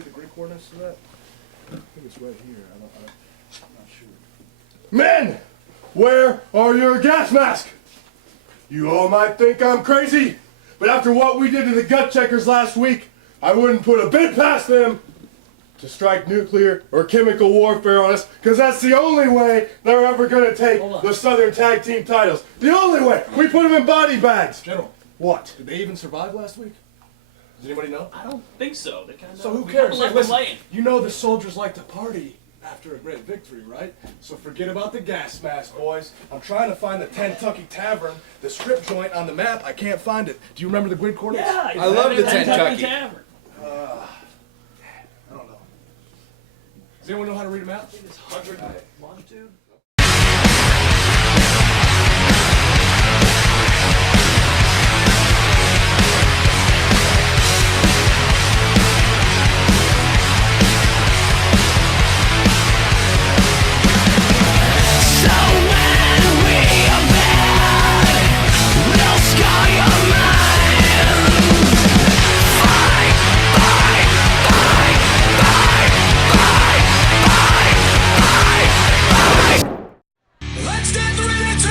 get the grid coordinates to that? I think it's right here. I'm not sure. Men! Where are your gas masks? You all might think I'm crazy, but after what we did to the gut checkers last week, I wouldn't put a bit past them to strike nuclear or chemical warfare on us, because that's the only way they're ever going to take the Southern Tag Team titles. The only way. We put them in body bags. General. What? Did they even survive last week? Does anybody know? I don't think so. They kind of. So who cares? Left Listen, them laying. you know the soldiers like to party after a great victory, right? So forget about the gas mask, boys. I'm trying to find the Kentucky Tavern, the strip joint on the map. I can't find it. Do you remember the grid coordinates? Yeah, I love the Kentucky Kentucky. Tavern. I don't know. Does anyone know how to read a map? It's 100 longitude.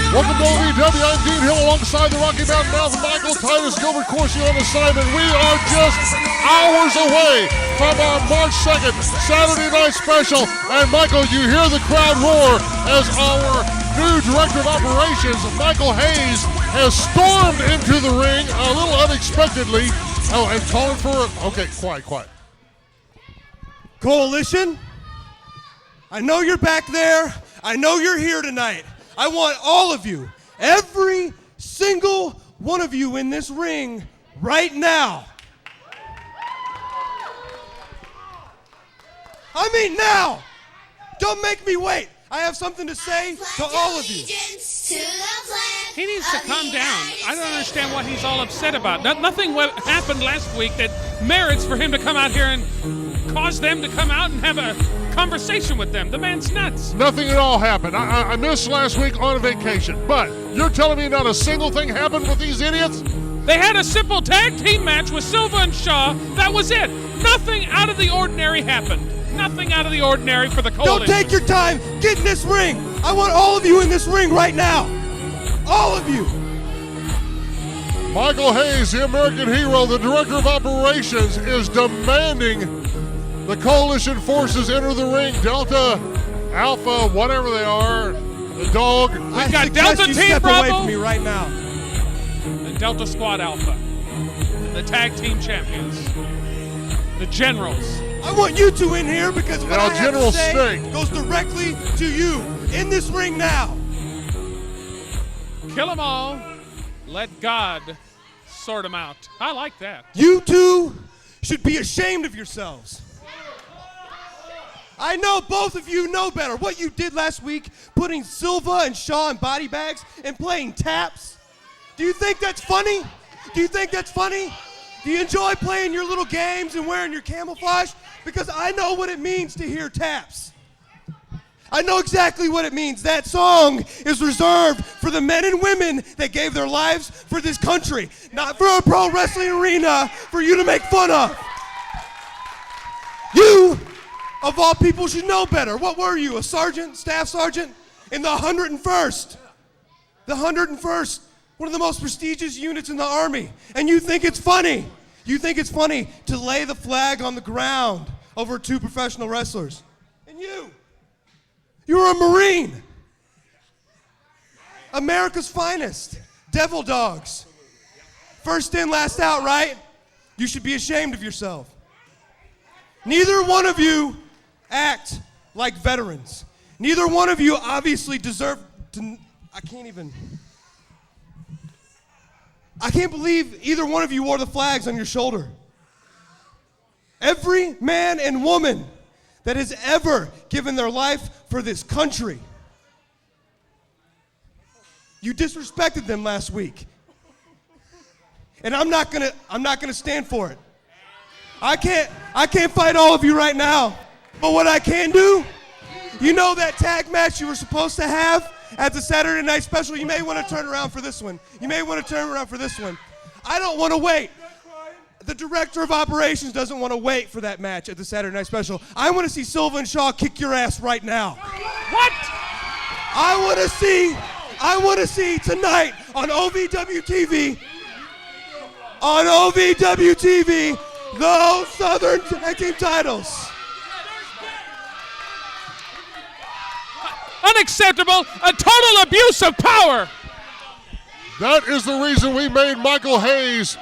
Welcome to OVW. I'm Dean Hill alongside the Rocky Mountain Mountain Michael Titus Gilbert Corsi on assignment. We are just hours away from our March 2nd Saturday night special. And Michael, you hear the crowd roar as our new director of operations, Michael Hayes, has stormed into the ring a little unexpectedly. Oh, and calling for okay, quiet. Coalition, I know you're back there. I know you're here tonight. I want all of you, every single one of you in this ring right now. I mean now. Don't make me wait. I have something to say to all of you. He needs to calm down. I don't understand what he's all upset about. Nothing happened last week that merits for him to come out here and cause them to come out and have a conversation with them. The man's nuts. Nothing at all happened. I missed last week on vacation, but you're telling me not a single thing happened with these idiots? They had a simple tag team match with Silva and Shaw. That was it. Nothing out of the ordinary happened. Nothing out of the ordinary for the Coalition. Don't take your time. Get in this ring. I want all of you in this ring right now. All of you. Michael Hayes, the American hero, the director of operations, is demanding the Coalition forces enter the ring. Delta, Alpha, whatever they are, the dog. We've got Delta Team step Bravo away from me right now. and Delta Squad Alpha, the tag team champions, the Generals. I want you two in here because what Now, I have General to say Sting. goes directly to you in this ring now. Kill them all. Let God sort them out. I like that. You two should be ashamed of yourselves. I know both of you know better. What you did last week, putting Silva and Shaw in body bags and playing taps. Do you think that's funny? Do you think that's funny? Do you enjoy playing your little games and wearing your camouflage? Because I know what it means to hear taps. I know exactly what it means. That song is reserved for the men and women that gave their lives for this country, not for a pro wrestling arena for you to make fun of. You, of all people, should know better. What were you, a sergeant, staff sergeant in the 101st? The 101st, one of the most prestigious units in the Army. And you think it's funny. You think it's funny to lay the flag on the ground over two professional wrestlers. And you're a Marine. America's finest. Devil dogs. First in, last out, right? You should be ashamed of yourself. Neither one of you act like veterans. Neither one of you obviously deserve to, I can't believe either one of you wore the flags on your shoulder. Every man and woman that has ever given their life for this country, you disrespected them last week. And I'm not gonna stand for it. I can't fight all of you right now. But what I can do, you know that tag match you were supposed to have at the Saturday night special? You may want to turn around for this one. I don't want to wait. the director of operations doesn't want to wait for that match at the Saturday Night Special. I want to see Silva and Shaw kick your ass right now. What? I want to see tonight on OVW TV. On OVW TV, those Southern Tag Team titles. Unacceptable. A total abuse of power. That is the reason we made Michael Hayes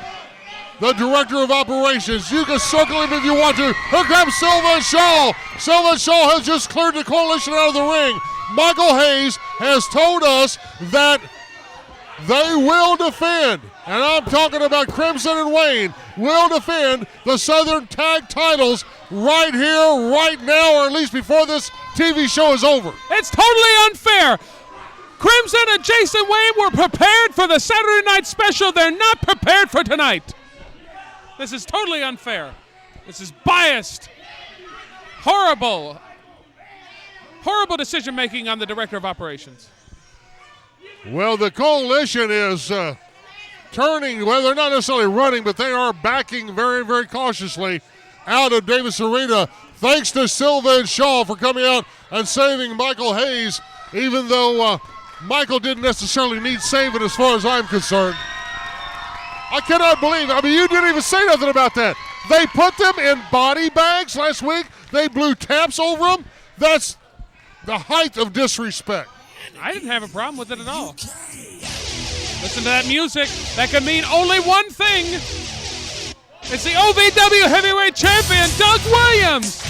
the director of operations. You can circle him if you want to. Here comes Silva and Shaw. Silva and Shaw has just cleared the coalition out of the ring. Michael Hayes has told us that they will defend, and I'm talking about Crimson and Wayne, will defend the Southern Tag titles right here, right now, or at least before this TV show is over. It's totally unfair. Crimson and Jason Wayne were prepared for the Saturday Night Special. They're not prepared for tonight. This is totally unfair. This is biased. Horrible. Horrible decision making on the director of operations. Well, the coalition is turning, well, they're not necessarily running, but they are backing very, very cautiously out of Davis Arena. Thanks to Silva and Shaw for coming out and saving Michael Hayes, even though Michael didn't necessarily need saving as far as I'm concerned. I cannot believe, I mean, you didn't even say nothing about that. They put them in body bags last week. They blew taps over them. That's the height of disrespect. I didn't have a problem with it at all. Listen to that music. That could mean only one thing. It's the OVW Heavyweight Champion, Doug Williams.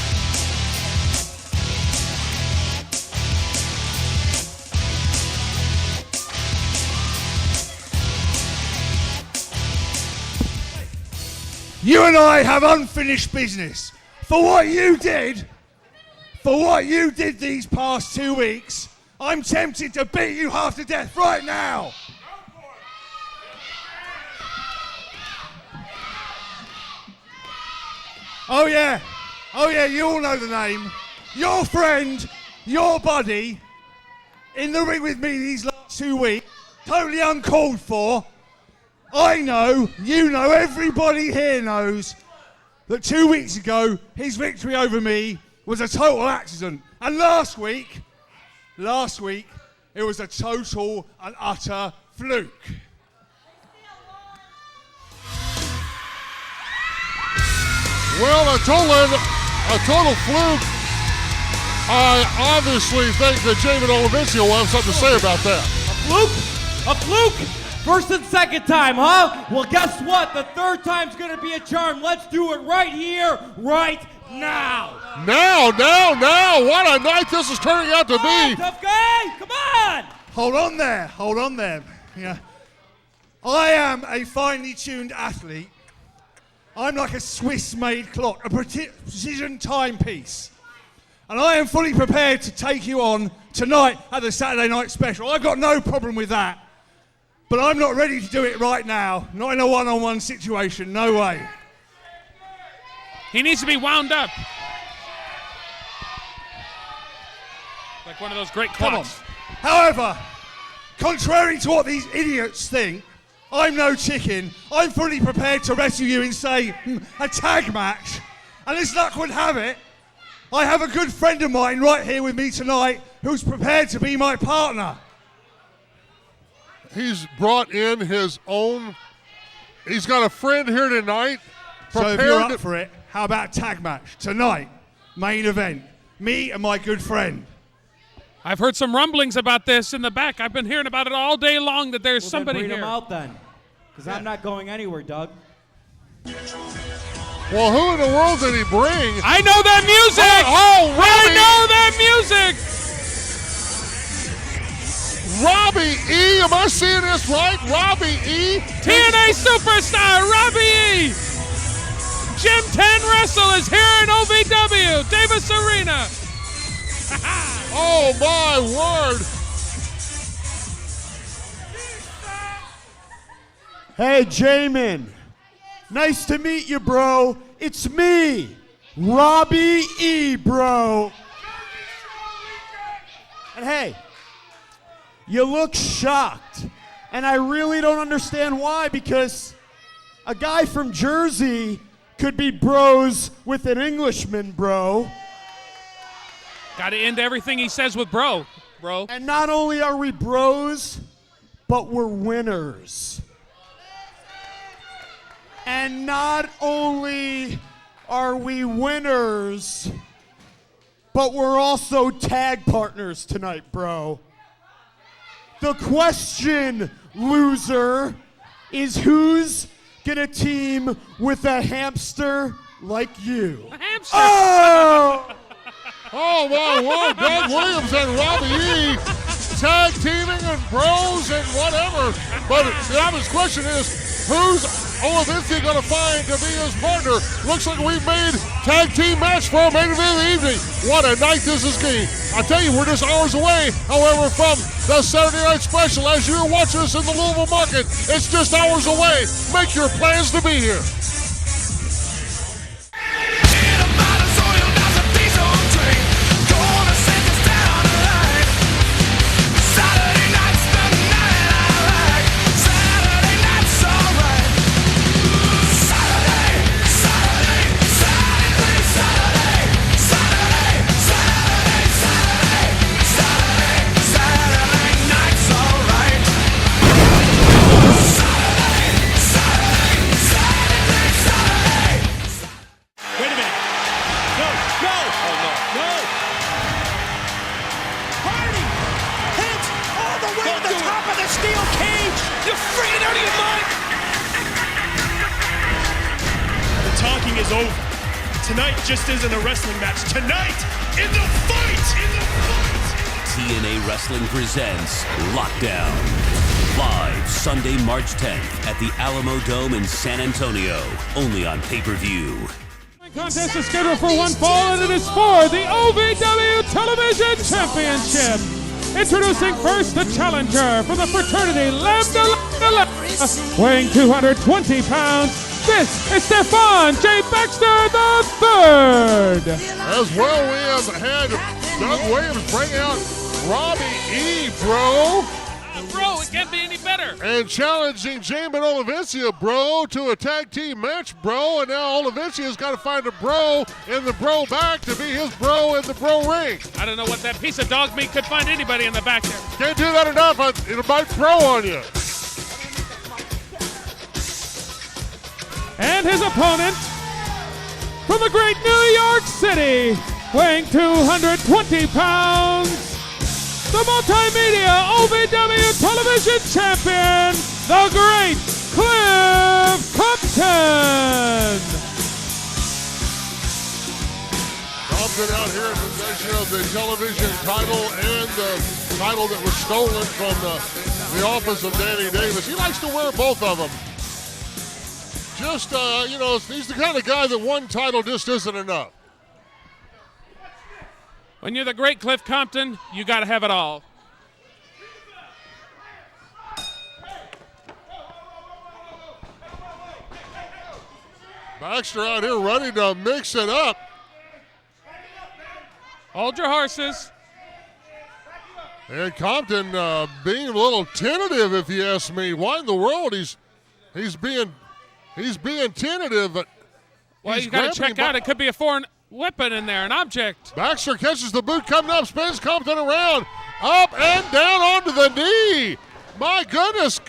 You and I have unfinished business. For what you did these past 2 weeks, I'm tempted to beat you half to death right now. Oh yeah, you all know the name. Your friend, your buddy, in the ring with me these last 2 weeks, totally uncalled for. I know, you know, everybody here knows that 2 weeks ago, his victory over me was a total accident. And last week, it was a total and utter fluke. Well, a total fluke. I obviously think that Jamin Olivencia will have something to say about that. A fluke? First and second time, huh? Well, guess what? The third time's gonna be a charm. Let's do it right here, right now. Now. What a night this is turning out to be. Tough guy, come on. Hold on there. Yeah. I am a finely tuned athlete. I'm like a Swiss-made clock, a precision timepiece. And I am fully prepared to take you on tonight at the Saturday Night Special. I've got no problem with that. But I'm not ready to do it right now. Not in a one-on-one situation, no way. He needs to be wound up. Like one of those great clocks. However, contrary to what these idiots think, I'm no chicken. I'm fully prepared to wrestle you in, say, a tag match. And as luck would have it, I have a good friend of mine right here with me tonight who's prepared to be my partner. He's brought in his own, he's got a friend here tonight. So if you're up for it, how about tag match tonight, main event, me and my good friend. I've heard some rumblings about this in the back. I've been hearing about it all day long that there's somebody then bring here. him out then, because I'm not going anywhere, Doug. Well, who in the world did he bring? I know that music! Oh, I know that music! Robbie E, am I seeing this right? Robbie E? TNA superstar Robbie E! Gym 10 Wrestle is here in OVW, Davis Arena. Oh my word. Hey, Jamin. Nice to meet you, bro. It's me, Robbie E, bro. And hey, you look shocked. And I really don't understand why, because A guy from Jersey could be bros with an Englishman, bro. Got to end everything he says with bro. And not only are we bros, but we're winners. And not only are we winners, but we're also tag partners tonight, bro. The question, loser, is who's gonna team with a hamster like you? A hamster. Oh! Oh my word, Doug Williams and Robbie E. tag teaming and bros and whatever. But the obvious question is, who's Olivencia going to find to be his partner? Looks like we've made tag team match for a main event of the evening. What a night this is going. I tell you, we're just hours away, however, from the Saturday Night Special. As you're watching us in the Louisville market, it's just hours away. Make your plans to be here. Is over. Tonight just isn't a wrestling match. Tonight is a fight! TNA Wrestling presents Lockdown. Live Sunday, March 10th at the Alamo Dome in San Antonio. Only on pay-per-view. The contest is scheduled for one fall, and it is for the OVW Television Championship. Introducing first the challenger from the fraternity Lambda Lambda, weighing 220 pounds. This is Stefan J. Baxter III. As well, we have had Doug Williams bring out Robbie E, bro. Bro, it can't be any better. And challenging Jamin Olivencia, bro, to a tag team match, bro. And now Olivencia's got to find a bro in the bro back to be his bro in the bro ring. I don't know what that piece of dog meat could find anybody in the back there. Can't do that enough. It'll bite pro on you. And his opponent from the great New York City, weighing 220 pounds, the multimedia OVW Television Champion, the great Cliff Compton. Compton out here in possession of the television title and the title that was stolen from the office of Danny Davis. He likes to wear both of them. Just, he's the kind of guy that one title just isn't enough. When you're the great Cliff Compton, you got to have it all. Baxter out here ready to mix it up. Hold your horses. And Compton being a little tentative, if you ask me. Why in the world he's being tentative? But well, you got to check out. It could be a foreign weapon in there, an object. Baxter catches the boot coming up, spins Compton around, up and down onto the knee. My goodness.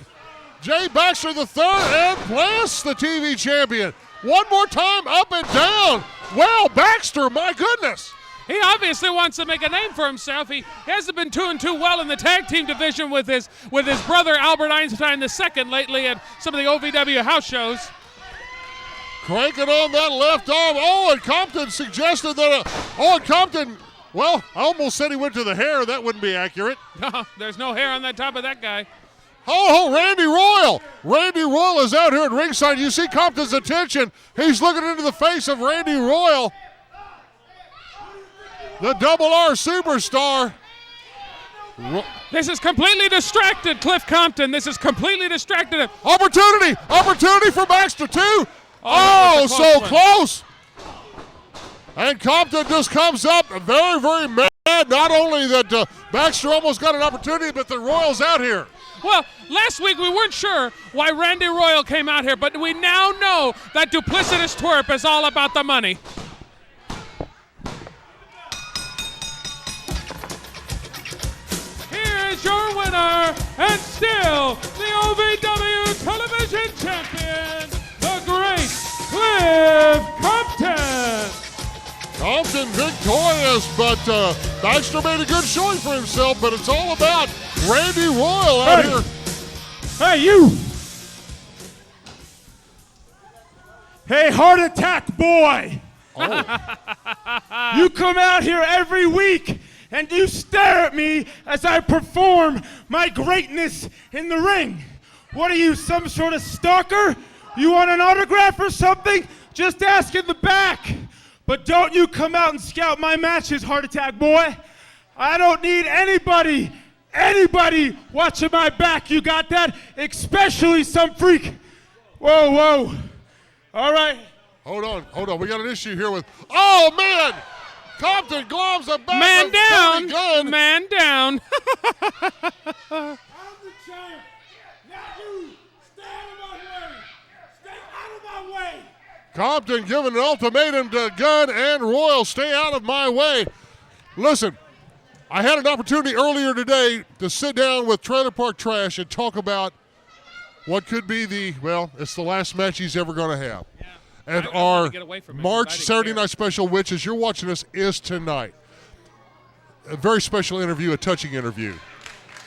Jay Baxter III and plus the TV champion. One more time, up and down. Well, Baxter, my goodness. He obviously wants to make a name for himself. He hasn't been doing too well in the tag team division with his brother Albert Einstein II lately at some of the OVW house shows. Cranking on that left arm. Oh, and Compton suggested that. Compton, well, I almost said he went to the hair. That wouldn't be accurate. No, there's no hair on the top of that guy. Oh, Randy Royal. Randy Royal is out here at ringside. You see Compton's attention. He's looking into the face of Randy Royal, the Double R superstar. This is completely distracted, Cliff Compton. This is completely distracted. Opportunity for Baxter, too. Oh, so close. And Compton just comes up very, very mad. Not only that Baxter almost got an opportunity, but the Royal's out here. Well, last week we weren't sure why Randy Royal came out here, but we now know that duplicitous twerp is all about the money. Here is your winner, and still the OVW Television Champion, the great Cliff Compton. Compton victorious, but Dykstra made a good showing for himself, but it's all about Randy Royal out here. Hey, you! Hey, heart attack boy! You come out here every week and you stare at me as I perform my greatness in the ring. What are you, some sort of stalker? You want an autograph or something? Just ask in the back. But don't you come out and scout my matches, heart attack boy. I don't need anybody watching my back. You got that? Especially some freak. Whoa, whoa. All right. Hold on. We got an issue here with, oh man! Compton globs the back Man of down, Tony Gunn. man down. I'm the champ, not you. Stay out of my way. Stay out of my way. Compton giving an ultimatum to Gunn and Royal, stay out of my way. Listen, I had an opportunity earlier today to sit down with Trailer Park Trash and talk about what could be it's the last match he's ever going to have. Yeah. And I our wanted to get away from it, March but I didn't Saturday care. Night Special, which as you're watching us, is tonight. A very special interview, a touching interview.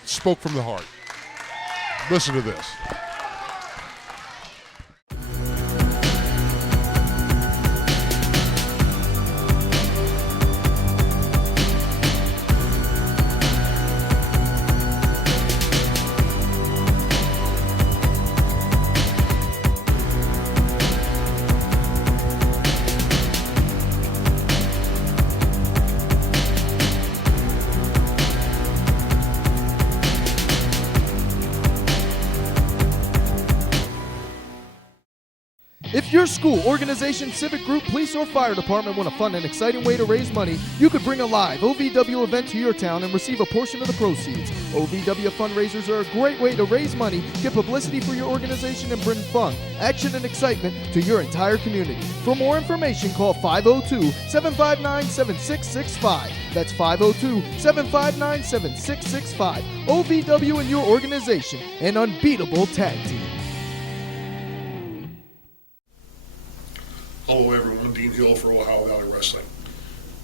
Spoke from the heart. Listen to this. If your school, organization, civic group, police, or fire department want a fun and exciting way to raise money, you could bring a live OVW event to your town and receive a portion of the proceeds. OVW fundraisers are a great way to raise money, get publicity for your organization, and bring fun, action, and excitement to your entire community. For more information, call 502-759-7665. That's 502-759-7665. OVW and your organization, an unbeatable tag team. Hello everyone, Dean Hill for Ohio Valley Wrestling.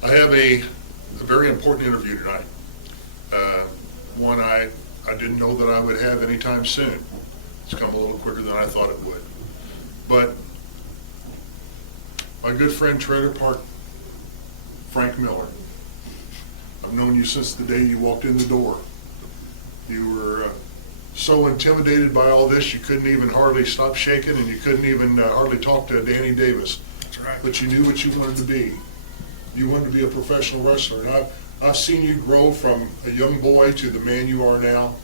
I have a very important interview tonight. One I didn't know that I would have anytime soon. It's come a little quicker than I thought it would. But my good friend Trailer Park Frank Miller, I've known you since the day you walked in the door. You were so intimidated by all this you couldn't even hardly stop shaking, and you couldn't even hardly talk to Danny Davis. That's right. But you knew what you wanted to be. You wanted to be a professional wrestler. And I've seen you grow from a young boy to the man you are now.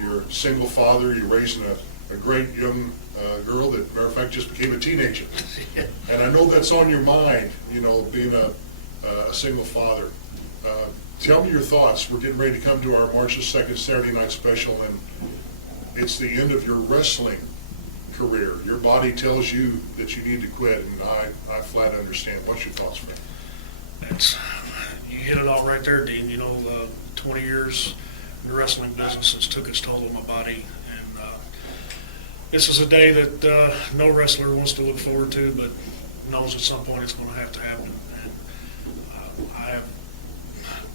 You're a single father. You're raising a great young girl that, matter of fact, just became a teenager. And I know that's on your mind, being a single father. Tell me your thoughts. We're getting ready to come to our March the 2nd Saturday Night Special, and it's the end of your wrestling career. Your body tells you that you need to quit, and I flat understand. What's your thoughts, Frank? You hit it all right there, Dean. 20 years in the wrestling business has took its toll on my body, and this is a day that no wrestler wants to look forward to, but knows at some point it's going to have to happen. And I have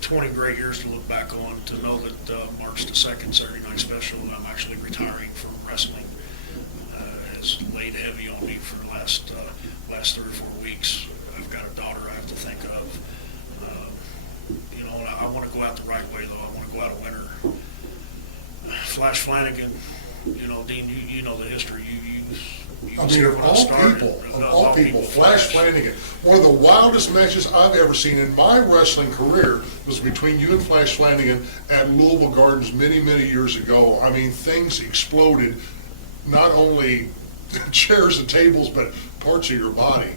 20 great years to look back on to know that March the 2nd, Saturday Night Special, I'm actually retiring from wrestling, has laid heavy on me for the last 3 or 4 weeks. I've got a daughter I have to think of. And I want to go out the right way, though. I want to go out a winner. Flash Flanagan, Dean, you know the history. You I mean, of all people, Flash Flanagan. One of the wildest matches I've ever seen in my wrestling career was between you and Flash Flanagan at Louisville Gardens many, many years ago. I mean, things exploded, not only chairs and tables, but parts of your body.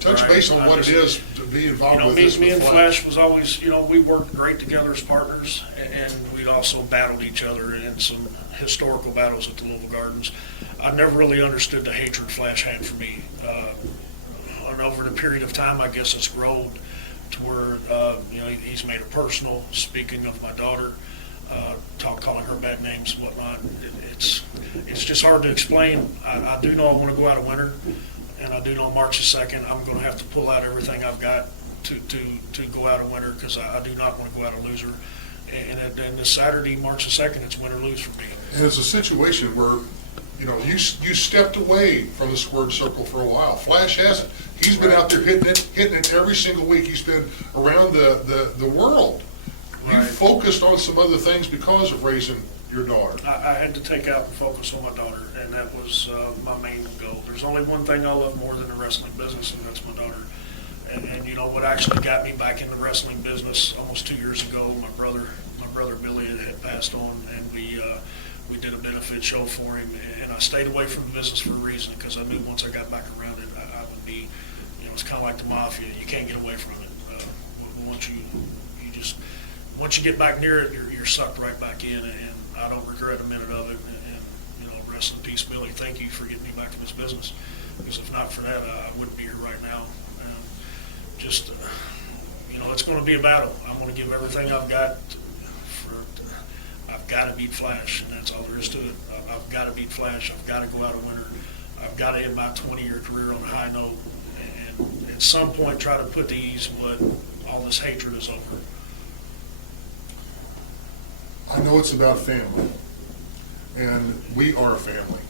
touch base on what it is to be involved with this. Me and Flash was always, we worked great together as partners, and we'd also battled each other in some historical battles at the Louisville Gardens. I never really understood the hatred Flash had for me. And over the period of time, I guess it's grown to where, he's made it personal, speaking of my daughter, calling her bad names and whatnot. It's just hard to explain. I do know I want to go out a winner. And I do know March the 2nd, I'm going to have to pull out everything I've got to go out a winner, because I do not want to go out a loser. And this Saturday, March the 2nd, it's win or lose for me. And it's a situation where, you stepped away from the squared circle for a while. Flash hasn't. He's been out there hitting it every single week. He's been around the world. You focused on some other things because of raising your daughter. I had to take out and focus on my daughter, and that was my main goal. There's only one thing I love more than the wrestling business, and that's my daughter. And what actually got me back in the wrestling business almost 2 years ago, my brother Billy had passed on, and we did a benefit show for him, and I stayed away from the business for a reason, because I knew once I got back around it, I would be, it's kind of like the mafia. You can't get away from it. Once you get back near it, you're sucked right back in, and I don't regret a minute of it. And rest in peace, Billy. Thank you for getting me back in this business, because if not for that, I wouldn't be here right now. It's going to be a battle. I'm going to give everything I've got. I've got to beat Flash, and that's all there is to it. I've got to beat Flash. I've got to go out a winner. I've got to end my 20-year career on a high note, and at some point try to put to ease what all this hatred is over. I know it's about family, and we are a family.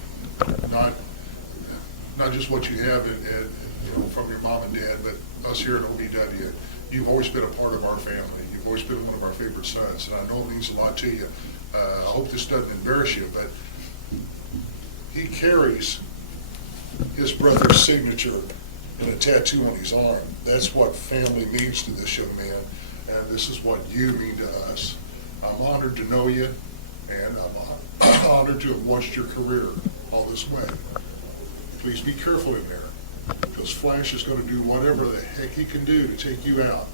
Not just what you have from your mom and dad, but us here at OVW. You've always been a part of our family. You've always been one of our favorite sons, and I know it means a lot to you. I hope this doesn't embarrass you, but he carries his brother's signature in a tattoo on his arm. That's what family means to this young man, and this is what you mean to us. I'm honored to know you, and I'm honored to have watched your career all this way. Please be careful in there, because Flash is going to do whatever the heck he can do to take you out.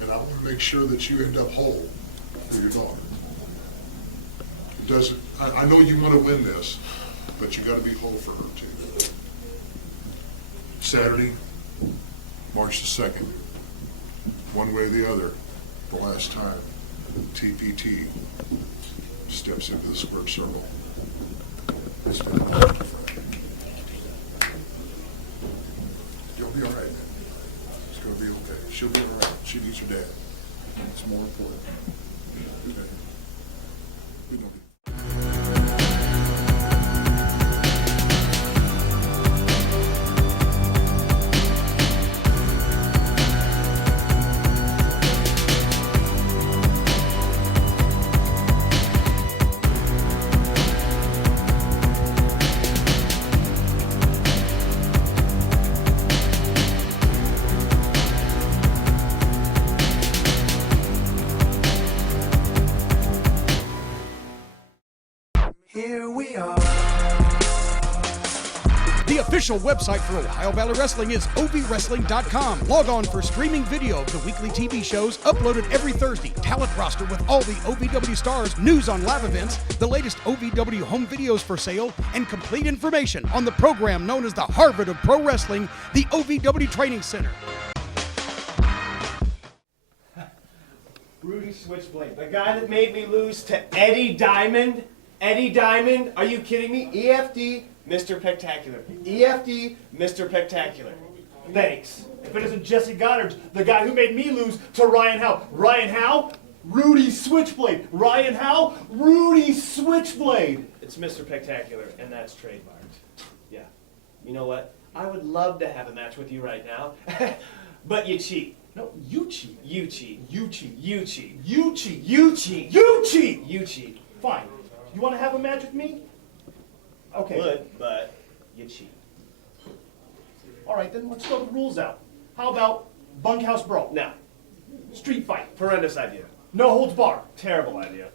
And I want to make sure that you end up whole for your daughter. I know you want to win this, but you got to be whole for her too. Saturday, March the 2nd, one way or the other, the last time TPT steps into the squared circle. It's been a pleasure, friend. You'll be all right, man. It's going to be okay. She'll be all right. She needs her dad. It's more important. Okay. We don't be. The official website for Ohio Valley Wrestling is ovwrestling.com. Log on for streaming video of the weekly TV shows uploaded every Thursday, talent roster with all the OVW stars, news on live events, the latest OVW home videos for sale, and complete information on the program known as the Harvard of Pro Wrestling, the OVW Training Center. Rudy Switchblade, the guy that made me lose to Eddie Diamond. Eddie Diamond, are you kidding me? EFD, Mr. Spectacular. EFD, Mr. Spectacular. Thanks. If it isn't Jesse Goddard, the guy who made me lose to Ryan Howe. Ryan Howe? Rudy Switchblade. Ryan Howe? Rudy Switchblade. It's Mr. Spectacular, and that's trademarked. Yeah. You know what? I would love to have a match with you right now, but you cheat. No, you cheat. You cheat. You cheat. You cheat. You cheat. You cheat. You cheat. You cheat. Fine. You want to have a match with me? Okay. Good, but you cheat. All right, then let's throw the rules out. How about bunkhouse brawl? No. Street fight? Horrendous idea. No holds bar? Terrible idea.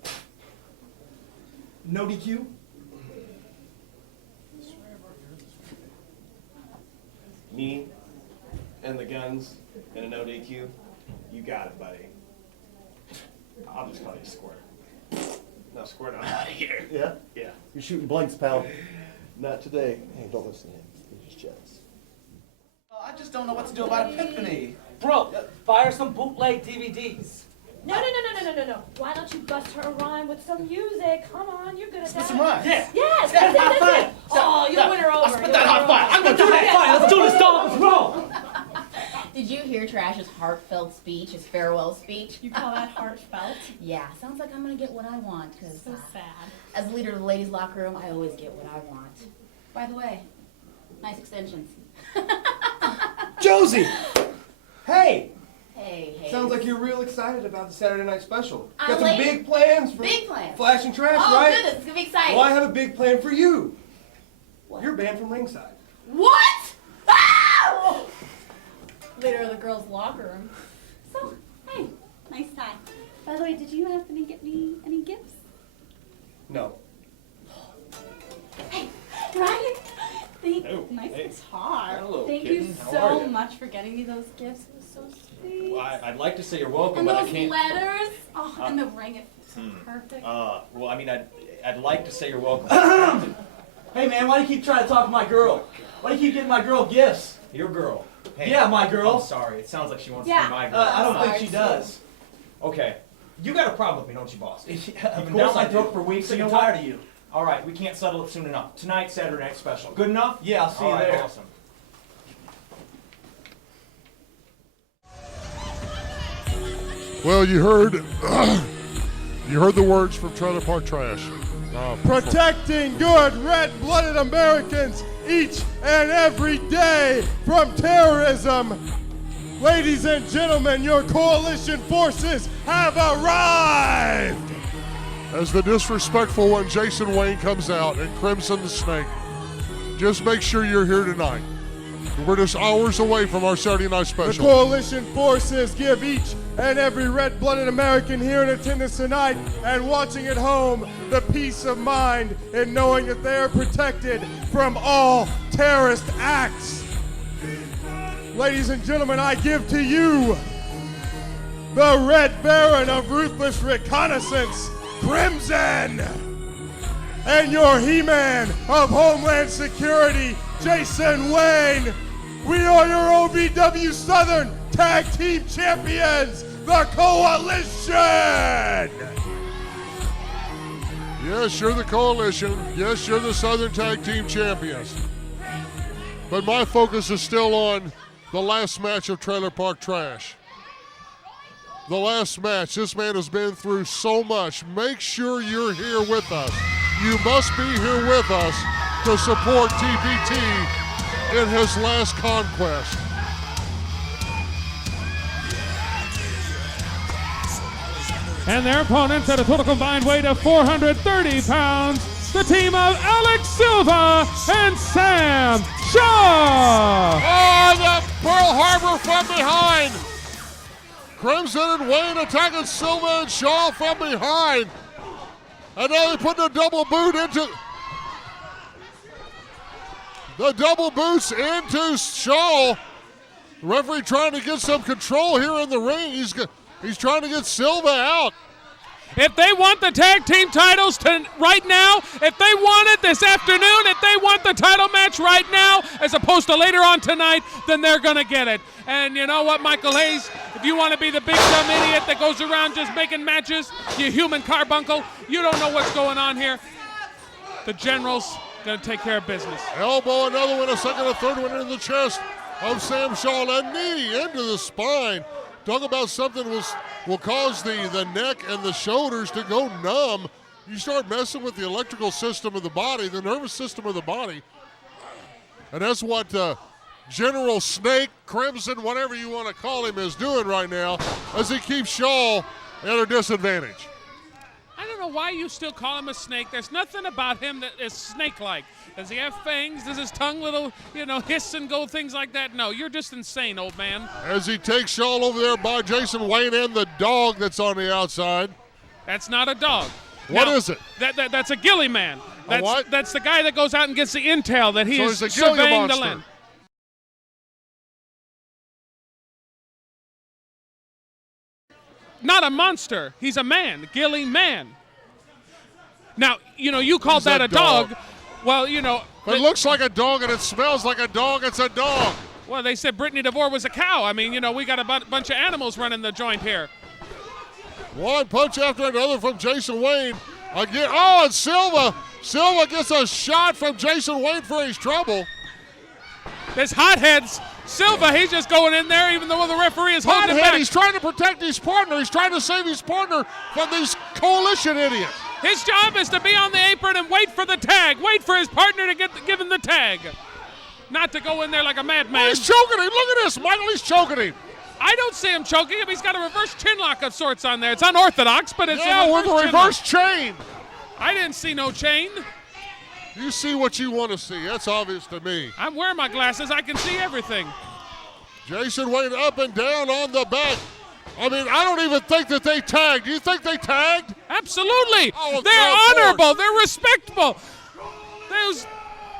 No DQ? Me and the guns and an ODQ, you got it, buddy. I'll just call you Squirt. Now Squirt out of here. Yeah? Yeah. You're shooting blanks, pal. Not today. Hey, don't listen to him. He's just jealous. I just don't know what to do about Epiphany. Bro, fire some bootleg DVDs. No. Why don't you bust her a rhyme with some music? Come on, you're good at that. Some rhymes. Yeah. Yes, Yeah, that's hot it. fire. Oh, you'll win her over. I'll spit that hot fire. I'm gonna do that. Fine, let's do this, dog. Let's roll. Did you hear Trash's heartfelt speech, his farewell speech? You call that heartfelt? Yeah, sounds like I'm gonna get what I want, because So sad. as the leader of the ladies' locker room, I always get what I want. By the way, nice extensions. Josie! Hey! Hey. Sounds like you're real excited about the Saturday night special. I'm Got some late. big plans for Big plans. Flash and Trash, Oh, right? goodness, it's gonna be exciting. Well, I have a big plan for you. What? You're banned from ringside. What? Ah! Leader of the girls' locker room. So, hey, nice tie. By the way, did you happen to get me any gifts? No. Hey, Ryan. Oh, Nice hey. guitar. Hello, Thank kitten. you How so are you? much for getting me those gifts. It was so sweet. Well, I'd like to say you're welcome, And but I those can't. letters. Oh, and the ring. It fits perfect. Well, I mean, I'd like to say you're welcome. Hey, man, why do you keep trying to talk to my girl? Why do you keep getting my girl gifts? Your girl. Hey, Yeah, my girl. I'm sorry. It sounds like she wants to Yeah. be my girl. I don't Sorry, think she too. does. Okay. You got a problem with me, don't you, boss? Yeah, You've of been course down my I do. throat for weeks. Sick You and know what? tired of you. All right, we can't settle it soon enough. Tonight, Saturday night special. Good enough? Yeah, I'll see All you right, there. awesome. Well, you heard the words from Trailer Park Trash. Protecting good red-blooded Americans each and every day from terrorism. Ladies and gentlemen, your coalition forces have arrived! As the disrespectful one, Jason Wayne, comes out and Crimson the Snake. Just make sure you're here tonight. We're just hours away from our Saturday night The special. coalition forces give each and every red-blooded American here in attendance tonight and watching at home the peace of mind in knowing that they are protected from all terrorist acts. Ladies and gentlemen, I give to you the Red Baron of Ruthless Reconnaissance, Crimson, and your He-Man of Homeland Security, Jason Wayne. We are your OVW Southern Tag Team Champions, the Coalition! Yes, you're the coalition. Yes, you're the Southern Tag Team Champions. But my focus is still on the last match of Trailer Park Trash. The last match. This man has been through so much. Make sure you're here with us. You must be here with us to support TPT in his last conquest. And their opponents at a total combined weight of 430 pounds, the team of Alex Silva and Sam Shaw. Oh, the Pearl Harbor from behind. Crimson and Wayne attacking Silva and Shaw from behind. And now they put the double boot into... The double boots into Shaw. The referee trying to get some control here in the ring. He's trying to get Silva out. If they want the tag team titles right now, if they want it this afternoon, if they want the title match right now, as opposed to later on tonight, then they're going to get it. And you know what, Michael Hayes? If you want to be the big dumb idiot that goes around just making matches, you human carbuncle, you don't know what's going on here. The General's going to take care of business. Elbow, another one, a second, a third one in the chest of Sam Shaw. A knee into the spine. Talk about something will cause the neck and the shoulders to go numb. You start messing with the electrical system of the body, the nervous system of the body. And that's what General Snake, Crimson, whatever you want to call him, is doing right now as he keeps Shaw at a disadvantage. I don't know why you still call him a snake. There's nothing about him that is snake-like. Does he have fangs? Does his tongue little, hiss and go, things like that? No, you're just insane, old man. As he takes Shaw over there by Jason Wayne and the dog that's on the outside. That's not a dog. What is it? That's a ghillie man. A what? That's the guy that goes out and gets the intel that he So is he's a ghillie surveying the monster. land. not a monster. He's a man, Gilly Man. Now, you called that a dog. Well, It looks like a dog and it smells like a dog. It's a dog. Well, they said Brittany DeVore was a cow. I mean, we got a bunch of animals running the joint here. One punch after another from Jason Wayne. Again, and Silva. Silva gets a shot from Jason Wayne for his trouble. This hothead's Silva, he's just going in there even though the referee is holding him back. He's trying to protect his partner. He's trying to save his partner from these coalition idiots. His job is to be on the apron and wait for the tag. Wait for his partner to give him the tag. Not to go in there like a madman. Oh, he's choking him. Look at this, Michael. He's choking him. I don't see him choking him. He's got a reverse chin lock of sorts on there. It's unorthodox, but it's with a reverse chain. I didn't see no chain. You see what you want to see. That's obvious to me. I'm wearing my glasses. I can see everything. Jason Wayne up and down on the back. I mean, I don't even think that they tagged. Do you think they tagged? Absolutely. They're honorable. They're respectable.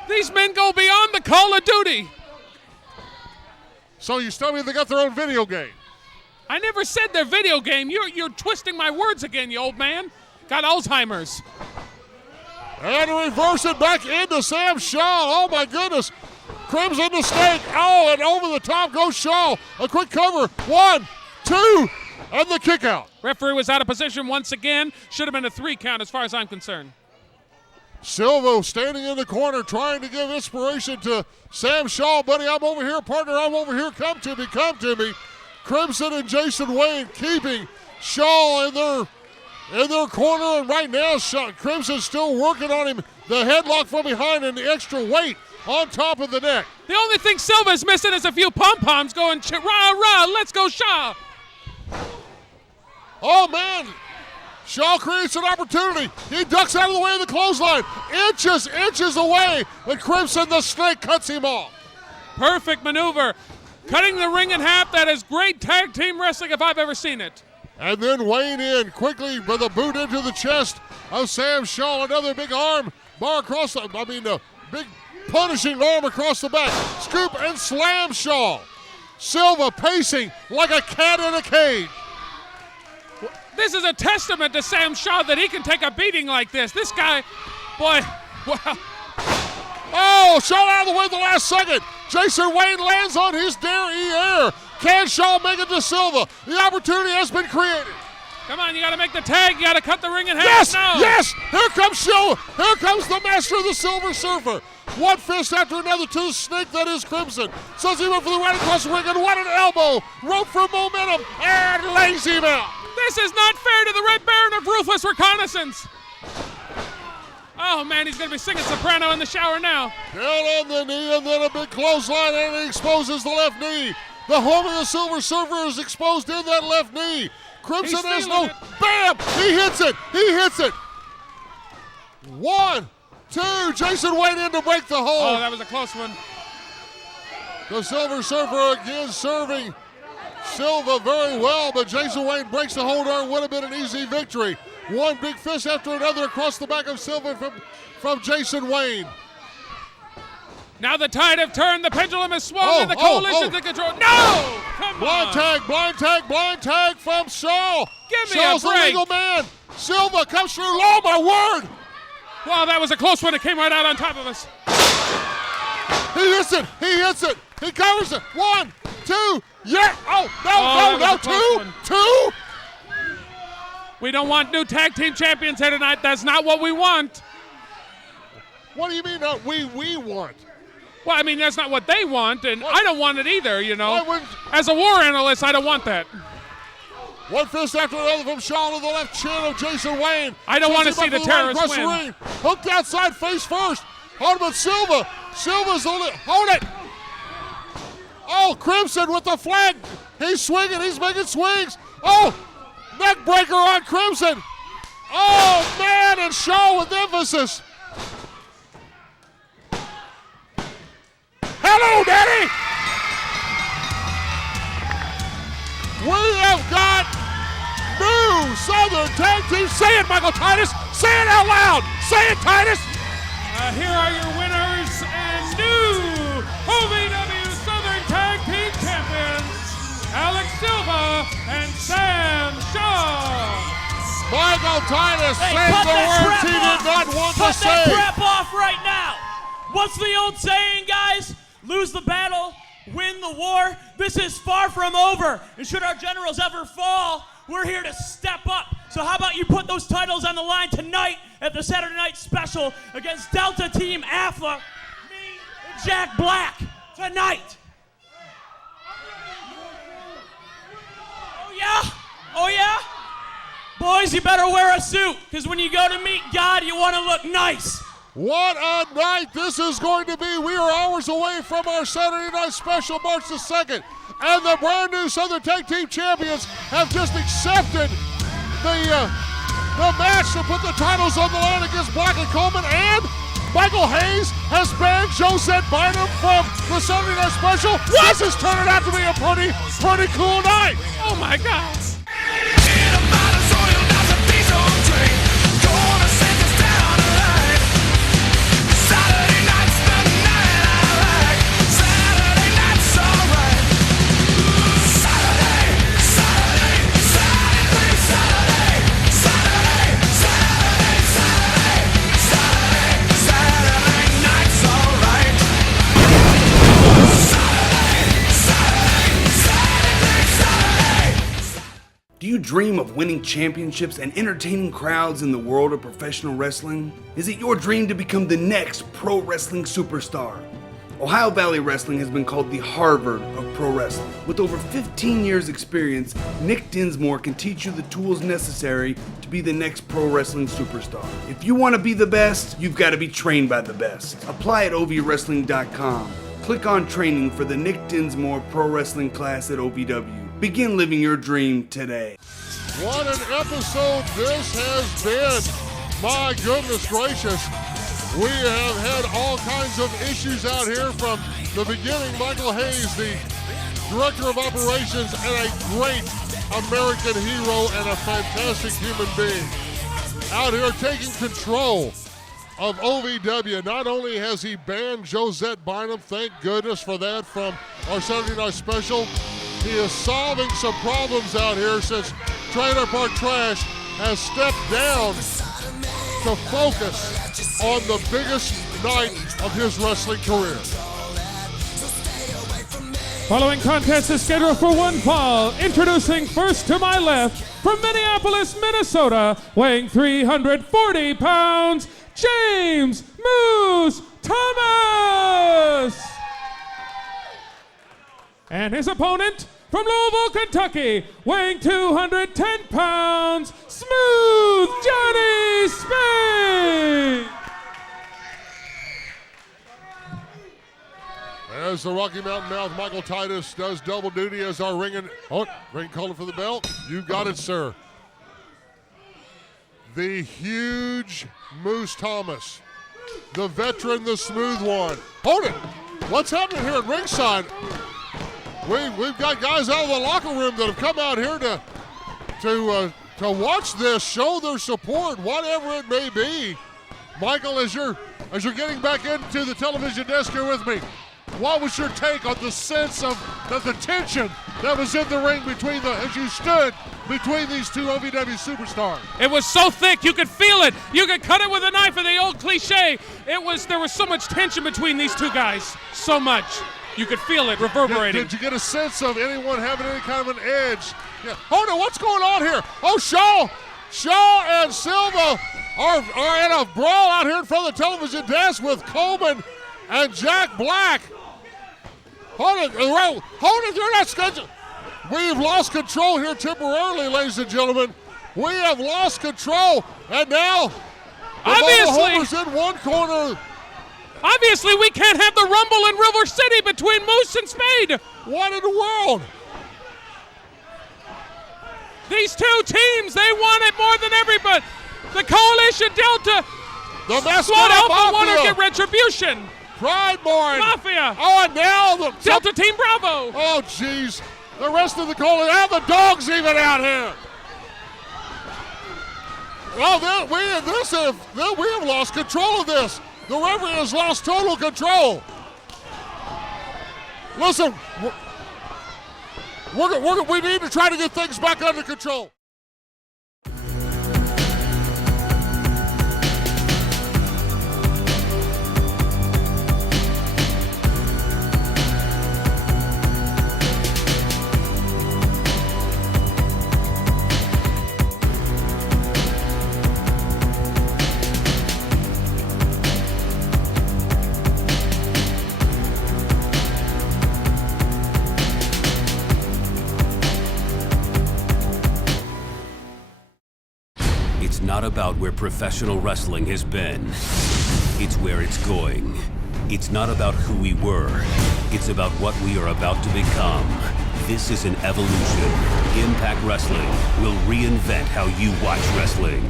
These men go beyond the call of duty. So you tell me they got their own video game? I never said their video game. You're twisting my words again, you old man. Got Alzheimer's. And reverse it back into Sam Shaw. Oh, my goodness. Crimson the Snake. Oh, and over the top goes Shaw. A quick cover. 1, 2, and the kick out. Referee was out of position once again. Should have been a 3 count as far as I'm concerned. Silva standing in the corner trying to give inspiration to Sam Shaw. Buddy, I'm over here. Partner, I'm over here. Come to me. Come to me. Crimson and Jason Wayne keeping Shaw in their corner. And right now, Crimson's still working on him. The headlock from behind and the extra weight on top of the neck. The only thing Silva's missing is a few pom-poms going, rah, let's go, Shaw. Oh, man. Shaw creates an opportunity. He ducks out of the way of the clothesline. Inches away. And Crimson the Snake cuts him off. Perfect maneuver. Cutting the ring in half. That is great tag team wrestling if I've ever seen it. And then Wayne in quickly with a boot into the chest of Sam Shaw. Another big arm bar across big punishing arm across the back. Scoop and slam Shaw. Silva pacing like a cat in a cage. This is a testament to Sam Shaw that he can take a beating like this. This guy, boy, wow. Oh, Shaw out of the way at the last second. Jason Wayne lands on his derriere. Can Shaw make it to Silva? The opportunity has been created. Come on, you got to make the tag. You got to cut the ring in half. Yes. Here comes Shaw. Here comes the master of the Silver Surfer. One fist after another to the Snake that is Crimson. Sends him up for the right across the ring, and what an elbow. Rope for momentum, and lays him out. This is not fair to the Red Baron of Ruthless Reconnaissance. Oh, man, he's going to be singing soprano in the shower now. Down on the knee, and then a big clothesline, and he exposes the left knee. The home of the Silver Surfer is exposed in that left knee. Crimson has no... Bam! He hits it. 1, 2. Jason Wayne in to break the hold. Oh, that was a close one. The Silver Surfer again serving Silva very well, but Jason Wayne breaks the hold on. Would have been an easy victory. One big fist after another across the back of Silva from Jason Wayne. Now the tide have turned. The pendulum has swung, and the coalition's in control. No! Come on! Blind tag from Shaw. Give me Shaw's a break. the legal man. Silva comes through. Oh, my word! Wow, that was a close one. It came right out on top of us. He hits it. He covers it. 1, 2. Yeah. Oh, no. 2. We don't want new tag team champions here tonight. That's not what we want. What do you mean we want? Well, I mean, that's not what they want, and I don't want it either, As a war analyst, I don't want that. One fist after another from Shaw to the left chin of Jason Wayne. I don't want to see the terrorist win. Hooked outside face first. Hardman Silva. Silva's hold it. Oh, Crimson with the flag. He's swinging. He's making swings. Oh, neck breaker on Crimson. Oh, man, and Shaw with emphasis. Hello, Daddy. We have got new Southern Tag Team. Say it, Michael Titus. Say it out loud. Say it, Titus. Here are your winners and new OVW Southern Tag Team Champions, Alex Silva and Sam Shaw. Michael Titus Hey, said cut the that words crap he off. did not want Cut to that say. crap off right now. What's the old saying, guys? Lose the battle, win the war. This is far from over. And should our generals ever fall, we're here to step up. So how about you put those titles on the line tonight at the Saturday Night Special against Delta Team Alpha, me and Jack Black, tonight. Oh yeah? Oh yeah? Boys, you better wear a suit, because when you go to meet God, you want to look nice. What a night this is going to be. We are hours away from our Saturday Night Special, March the 2nd. And the brand new Southern Tag Team Champions have just accepted the match to put the titles on the line against Black and Coleman. And Michael Hayes has banned Josette Bynum from the Saturday Night Special. This is turning out to be a pretty cool night. Oh my God. Do you dream of winning championships and entertaining crowds in the world of professional wrestling? Is it your dream to become the next pro wrestling superstar? Ohio Valley Wrestling has been called the Harvard of pro wrestling. With over 15 years experience, Nick Dinsmore can teach you the tools necessary to be the next pro wrestling superstar. If you want to be the best, you've got to be trained by the best. Apply at ovwrestling.com. Click on training for the Nick Dinsmore Pro Wrestling class at OVW. Begin living your dream today. What an episode this has been. My goodness gracious. We have had all kinds of issues out here from the beginning. Michael Hayes, the director of operations and a great American hero and a fantastic human being, out here taking control of OVW. Not only has he banned Josette Bynum, thank goodness for that, from our Saturday Night Special, he is solving some problems out here since Trailer Park Trash has stepped down to focus on the biggest night of his wrestling career. Following contest is scheduled for one fall. Introducing first to my left, from Minneapolis, Minnesota, weighing 340 pounds, James Moose Thomas! And his opponent, from Louisville, Kentucky, weighing 210 pounds, Smooth Johnny Spain! As the Rocky Mountain Mouth, Michael Titus does double duty as our ring caller for the belt. You got it, sir. The huge Moose Thomas, the veteran, the smooth one. Hold it. What's happening here at ringside? We've got guys out of the locker room that have come out here to watch this, show their support, whatever it may be. Michael, as you're getting back into the television desk here with me, what was your take on the sense of the tension that was in the ring as you stood between these two OVW superstars? It was so thick, you could feel it. You could cut it with a knife, and the old cliche. There was so much tension between these two guys. So much. You could feel it reverberating. Did you get a sense of anyone having any kind of an edge? Yeah. Hold on, what's going on here? Oh, Shaw and Silva are in a brawl out here in front of the television desk with Coleman and Jack Black. Hold it, you're not scheduled. We've lost control here temporarily, ladies and gentlemen. We have lost control, and now the Homer's in one corner. Obviously, we can't have the Rumble in River City between Moose and Spade. What in the world? These two teams, they want it more than everybody. The Coalition Delta, the Squad Alpha want to get retribution. Pride Born. Mafia. Oh, and now the Delta Team Bravo. Oh, jeez. The rest of the Coalition, and the Dogs even out here. Oh, we have lost control of this. The referee has lost total control. Listen, we need to try to get things back under control. about where professional wrestling has been. It's where it's going. It's not about who we were. It's about what we are about to become. This is an evolution. Impact Wrestling will reinvent how you watch wrestling.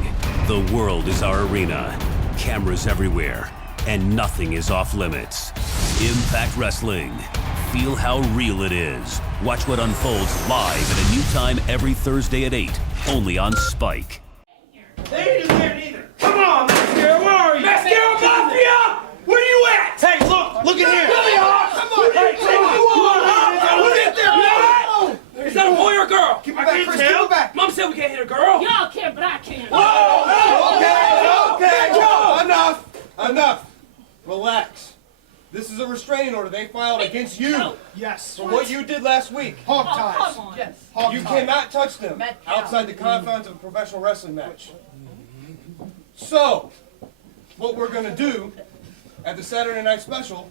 The world is our arena. Cameras everywhere. And nothing is off limits. Impact Wrestling. Feel how real it is. Watch what unfolds live at a new time every Thursday at 8. Only on Spike. They ain't there neither. Come on, Mascara, where are you? Mascara Mafia! Where you at? Hey, look in here. Come on. Hey, is that a boy or a girl? Keep it back, Chris, keep it back. Mom said we can't hit a girl. Y'all can, but I can't. Okay. Enough. Relax. This is a restraining order they filed against you. Yes. For what you did last week. Hog Oh, ties. come on. Yes. You cannot touch them outside the confines of a professional wrestling match. So, what we're going to do at the Saturday Night Special,